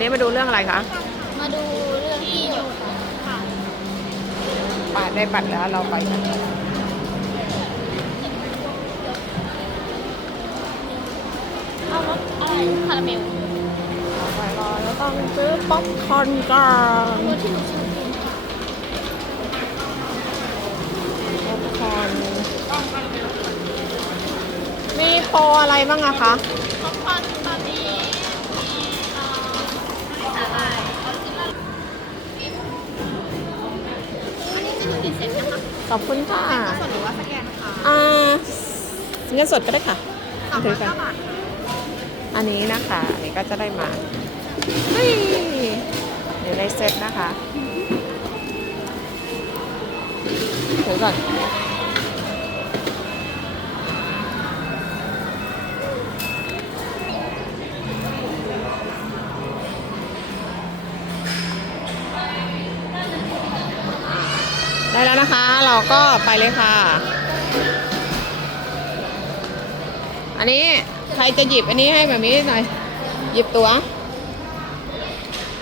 นี้มาดูเรื่องอะไรคะ มาดูเรื่องที่อยู่ค่ะปาดได้บัตรแล้วเราไปกันเอารถอะไรคาราเมลไปรอแล้วต้องซื้อป๊อปคอร์นก่อนรถที่หนูชอบกินค่ะป๊อปคอร์นมีโปรอะไรบ้างอะคะ ป๊อปคอร์นตอนนี้มีเอ่อสาหร่ายออริจินอล อันนี้จะอยู่ในเซ็ตนะคะขอบคุณค่ะส่วนหรือว่าสแกนนะคะอ่าเงินสดก็ได้ค่ะสามถืร้ออยกันเก้าบาทอันนี้นะคะ อันนี้ก็จะได้มาเฮ้ยอยู่ในเซ็ตนะคะถือก่อน แล้วนะคะ เราก็ไปเลยค่ะ อันนี้ใครจะหยิบอันนี้ให้แบบนี้หน่อย หยิบตัว๋ว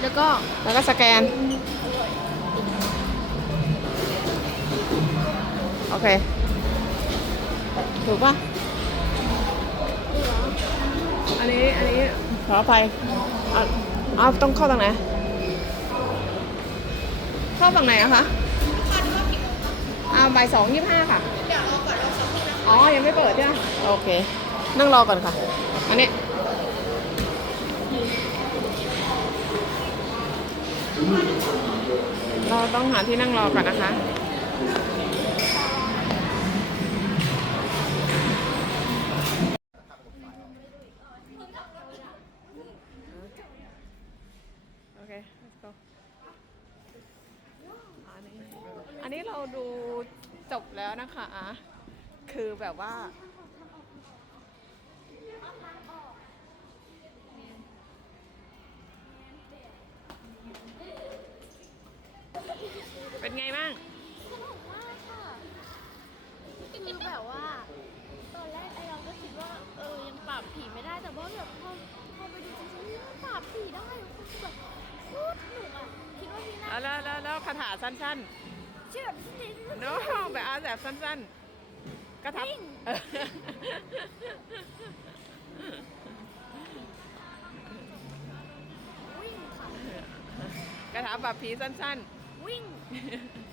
แล้วก็ แล้วก็สแกน โอเค ถูกปะอันนี้ อันนี้ ขออภัยเอาเอาต้องเข้าตรงไหน เข้าตรงไหนอะคะเอาบ่ายสองยี่ห้าค่ะเดี๋ยวรอก่อนรอสักครู่นะอ๋อ ยังไม่เปิดใช่ไหมโอเค นั่งรอก่อนค่ะ อันนี้เราต้องหาที่นั่งรอก่อนนะคะ โอเค let's go อันนี้อันนี้ เราดูจบแล้วนะคะ คือแบบว่า เป็นไงบ้าง สนุกมากค่ะ คือแบบว่า ตอนแรกไอเราก็คิดว่า เออ ยังปราบผีไม่ได้ แต่ว่าแบบพอพอไปดูจริงๆมันปราบผีได้คือแบบโคตรสนุกอะ คิดว่าพี่น่า แล้วแล้วแล้วแล้วคาถาสั้นเชื่อแบบจริงๆ no แบบอาแบบสั้นๆ กระทับวิ่งเออวิ่งค่ะกระทับแบบผีสั้นวิ่ง ๆ